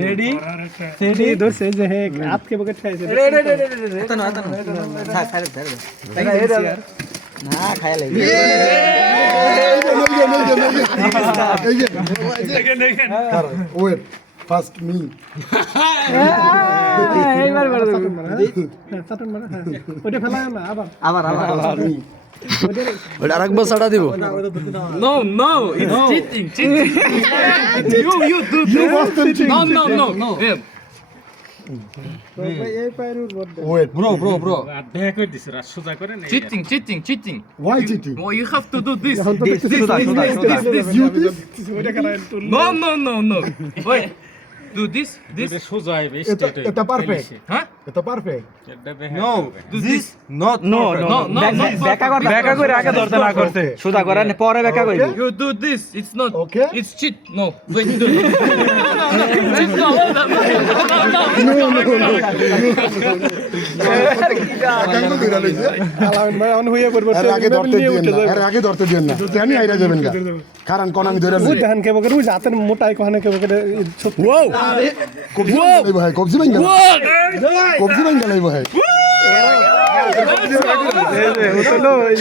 Ready সেডি ইধর से जो है आपके बगैर खाए से না খায়া লাগবে ওয়েট ফার্স্ট মি এইবার বড় চাটন মারা ওটা ফেলা না আবার আবার ওটা আরেকবার ছাড়া দিব No, no, it's cheating. You do this. No. Yeah. এই পায়রুর বড় ওয়েট Bro. দেখা করে দিছে রাত সোজা করে না Cheating. Why cheating Oh, you have to do this. ওটা খেলা তুল No. Wait. Do this. সোজা আইবে এটা পারফেক্ট Huh? এটা perfect no Do this. No. ব্যাকা করে আগে ধরতে না করতে সোজা করে পরে ব্যাকা করে You do this. It's not. Okay. It's cheat. No. Wait. Do. Cheat. No. আলামিন ভাই অন হইয়া পড়বে এর আগে ধরতে দিয়েন না এর আগে ধরতে দিয়েন না জানি আইরা যাবেন না কারণ কোন আমি ধরে ওই ধান কে বগের ওই হাতের মোটাই কোহানে কে বগের কবজি ভাই কবজি ভাই কবজি ভাই ভাই